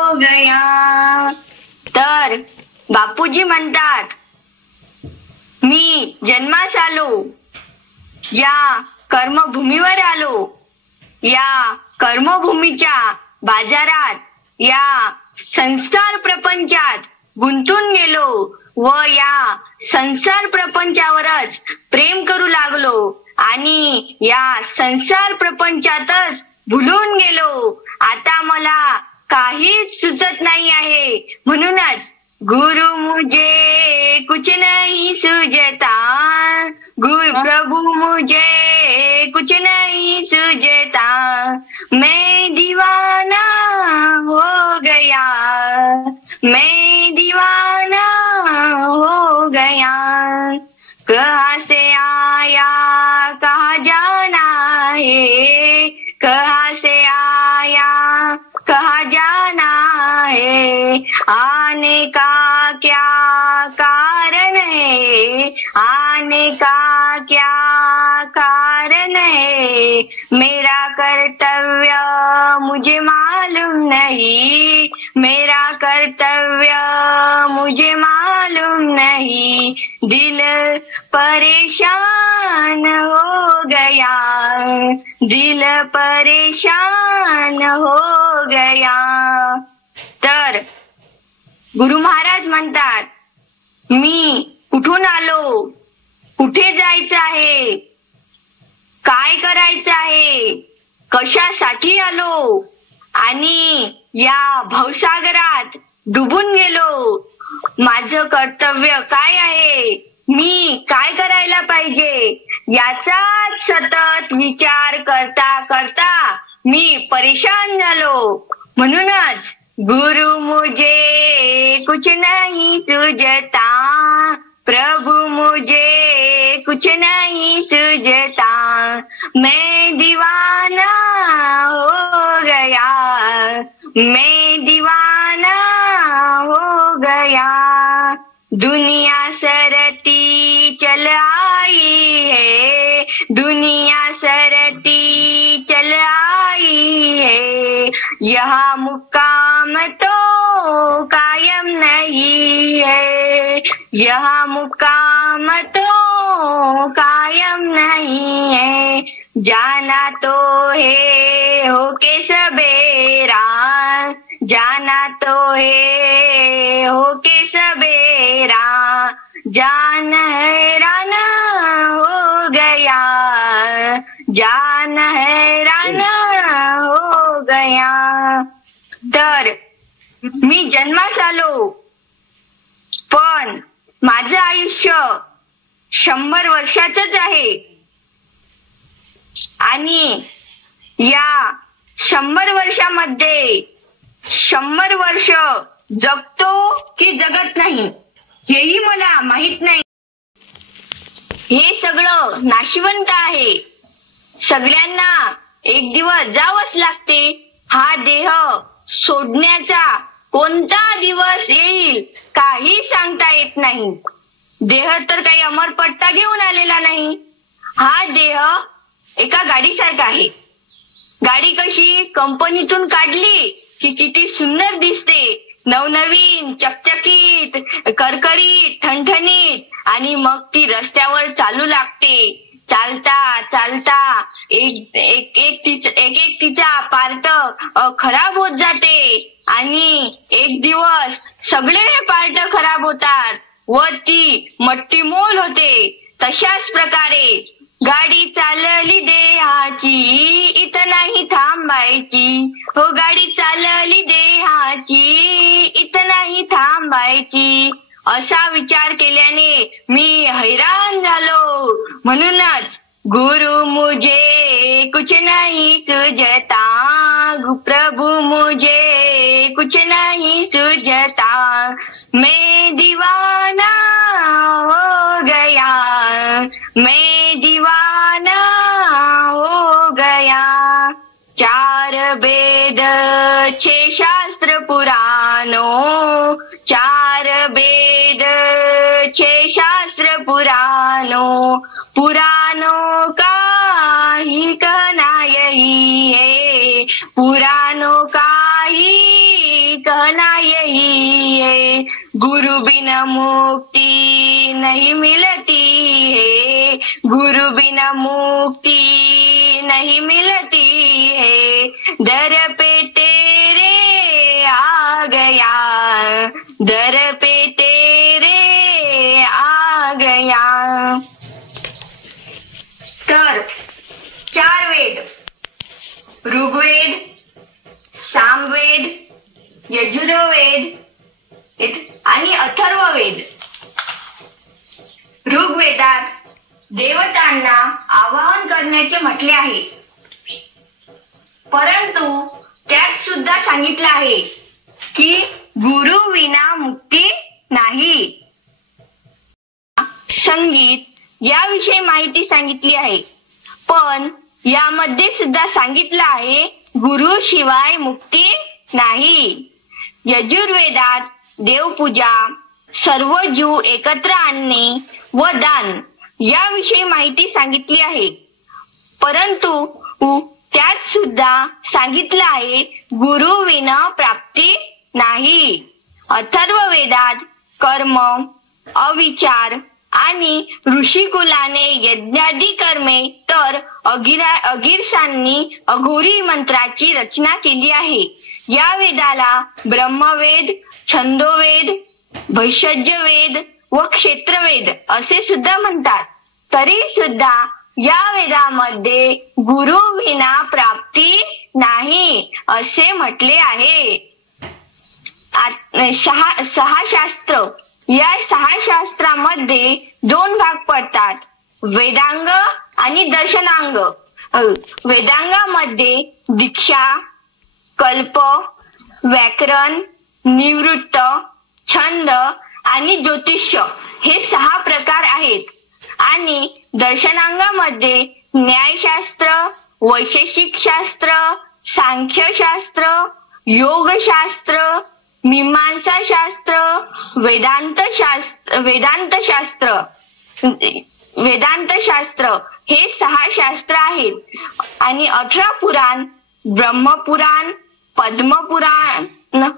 हो गया। तर बापूजी म्हणतात, मी जन्मास आलो, या कर्मभूमीवर आलो, या कर्मभूमीच्या बाजारात, या संसार प्रपंचात गुंतून गेलो व या संसार प्रपंचावरच प्रेम करू लागलो आणि या संसार प्रपंचातच भुलून गेलो। आता मला काहीच सुचत नाही आहे, म्हणूनच गुरु मुझे कुछ नहीं सूझता, गुरु प्रभु मुझे कुछ नहीं सूझता, मैं दीवाना हो गया, मैं दीवाना हो गया। कहाँ से आया कहाँ जाना है, कहाँ से आया कहाँ जाना है, आने का क्या कारण है, आने का क्या कारण है, मेरा कर्तव्य मुझे मालूम नहीं, मेरा कर्तव्य मुझे मालूम नहीं, दिल परेशान हो गया, दिल परेशान हो गया। तर गुरु महाराज म्हणतात, मी कुठून आलो, कुठे जायचं आहे, काय करायचं आहे, कशासाठी आलो आणि या भवसागरात डुबून गेलो, माझं कर्तव्य काय आहे, मी काय करायला पाहिजे, याचाच सतत विचार करता करता मी परेशान झालो। म्हणूनच गुरु मुझे कुछ नहीं सूझता, प्रभु मुझे कुछ नहीं सूझता, मैं दीवाना हो गया, मैं दीवाना हो गया। दुनिया सरती चल आई है, दुनिया सरती चल आई है, यहाँ मुकाम तो कायम नहीं है, यहाँ मुकाम तो कायम नहीं है, जाना तो है होके सबेरा, जाना तो है होके सबेरा, जान हैरान हो गया, जान हैरान हो गया। तर मी जन्मास आलो, पण माझं आयुष्य 100 वर्षाचंच आहे आणि या 100 वर्षामध्ये 100 वर्ष जगतो की जगत नाही हेही मला माहित नाही। हे सगळं नाशिवंत आहे, सगळ्यांना एक दिवस जावंच लागते, हा देह सोडण्याचा कोणता दिवस येईल काही सांगता येत नाही। देह तर काही अमरपट्टा घेऊन आलेला नाही, हा देह एका गाडीसारखा आहे। गाडी कशी कंपनीतून काढली की किती सुंदर दिसते, नवनवीन, चकचकीत, करकरीत, ठणठणीत, आणि मग ती रस्त्यावर चालू लागते। चालता चालता एक तिचा पार्ट खराब होत जाते आणि एक दिवस सगळे पार्ट खराब होतात व ती मट्टीमोल होते। तशाच प्रकारे गाडी चालली देहाची, इथं नाही थांबायची, हो गाडी चालली देहाची, इथं नाही थांबायची, असा विचार केल्याने मी हैराण झालो। म्हणूनच गुरु मुझे कुछ नहीं सूझता, प्रभु मुझे कुछ नहीं सूझता, मैं दीवाना हो गया, मैं दीवाना हो गया। 4 वेद 6 शास्त्र पुराणों, 4 वेद 6 शास्त्र पुराणों, पुराणों का ही कहना यही है, पुराणों का ही कहना यही है, गुरु बिना मुक्ति नहीं मिलती है, गुरु बिना मुक्ति नहीं मिलती है। दर पे तेरे आ गया, दर पे तेरे आ गया। तर 4 वेद, ऋग्वेद, सामवेद, यजुर्वेद आणि अथर्ववेद. ऋग्वेदात देवतांना आवाहन करण्याचे म्हटले आहे, परंतु त्यात सुद्धा सांगितले आहे की गुरु विना मुक्ती नाही. संगीत याविषयी माहिती सांगितली आहे, पण यामध्ये सुद्धा सांगितलं आहे गुरु शिवाय मुक्ती नाही. यजुर्वेदात देवपूजा, सर्व जीव एकत्र आणणे व दान याविषयी माहिती सांगितली आहे, परंतु त्यात सुद्धा सांगितलं आहे गुरु विना प्राप्ती नाही. अथर्ववेदात कर्म, अविचार आणि ऋषिकुलाने यज्ञादी कर्मे, तर अगिरसांनी अघोरी मंत्राची रचना केली आहे. या वेदाला ब्रह्मवेद, छंदोवेद, भैषज्यवेद व क्षेत्रवेद असे सुद्धा म्हणतात. तरी सुद्धा या वेदामध्ये गुरु विना प्राप्ती नाही असे म्हटले आहे. 6 शास्त्र, या 6 शास्त्रामध्ये 2 भाग पडतात, वेदांग आणि दर्शनांग. वेदांगामध्ये दीक्षा, कल्प, व्याकरण, निवृत्त, छंद आणि ज्योतिष्य हे 6 प्रकार आहेत. आणि दर्शनांगामध्ये न्यायशास्त्र, वैशेषिक शास्त्र, सांख्यशास्त्र, योगशास्त्र, मीमांसा शास्त्र, वेदांत शास्त्र हे 6 शास्त्र आहेत. आणि 18 पुराण, ब्रह्मपुराण, पद्मपुराण,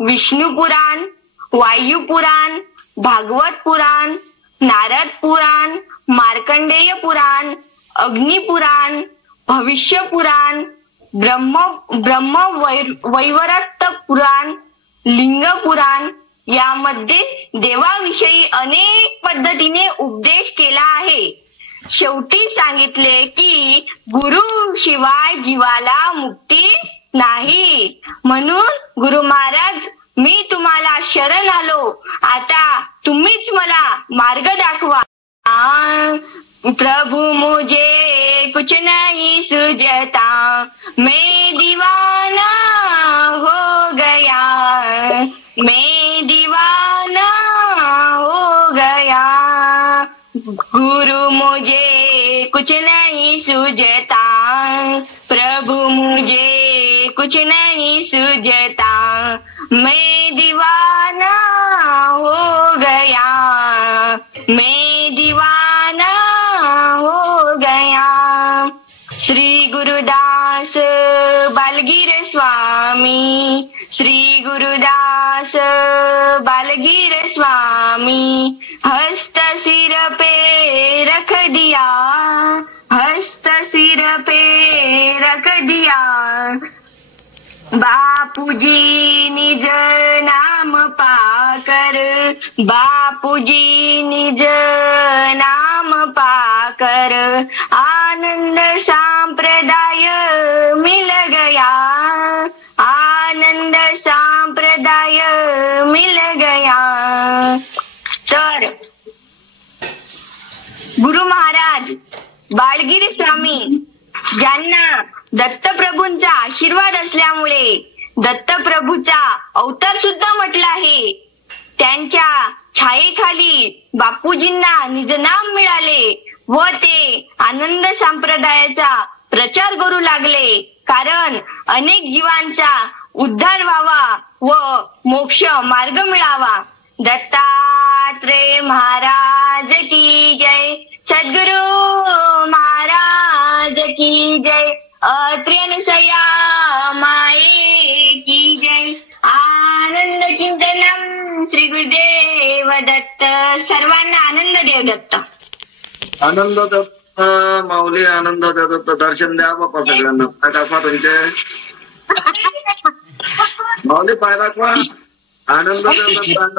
विष्णू पुराण, वायू पुराण, भागवत पुराण, नारद पुराण, मार्कंडेय पुराण, अग्नि पुराण, भविष्य पुराण, ब्रह्म वैवर्त पुराण, लिंग पुराण यामध्ये देवाविषयी अनेक पद्धतीने उपदेश केला आहे. शेवटी सांगितले की गुरु शिवाय जीवाला मुक्ती नाही. म्हणून गुरु महाराज, मी तुम्हाला शरण आलो, आता तुम्हीच मला मार्ग दाखवा. प्रभु मुझे कुछ नहीं सूझता, मैं दीवाना हो गया, मैं दीवाना हो गया. गुरु मुझे कुछ नहीं सूझता, प्रभु मुझे कुछ नहीं सूझता, मैं दीवाना हो गया, मैं दीवाना हो गया. श्री गुरुदास बालगीर स्वामी, श्री गुरुदास बालगीर स्वामी. हस्त सिर पे रख दिया, हस्त सिर पे रख दिया. बापूजी निज नाम पाकर, बापूजी निज नाम पाकर, आनंद सांप्रदाय मिल गया, आनंद सांप्रदाय मिल गया. तर गुरु महाराज बाळगीर स्वामी, ज्यांना दत्तप्रभूंचा आशीर्वाद असल्यामुळे दत्तप्रभूचा अवतार सुद्धा म्हटला आहे, त्यांच्या छायेखाली बापूजींना निजनाम मिळाले व ते आनंद संप्रदायाचा प्रचार करू लागले, कारण अनेक जीवांचा उद्धार व्हावा व मोक्ष मार्ग मिळावा. दत्तात्रेय महाराज की जय, सद्गुरु महाराज की जय, अत्रि अनुसया माये की जय. आनंद श्री गुरुदेव दत्त. सर्वांना आनंद देव दत्त. आनंद दत्त माऊली, आनंद दत्त. दर्शन द्या बाप्पा सगळ्यांना. पाय दाखवा तुमचे. माऊली पाय दाखवा. आनंद दत्त.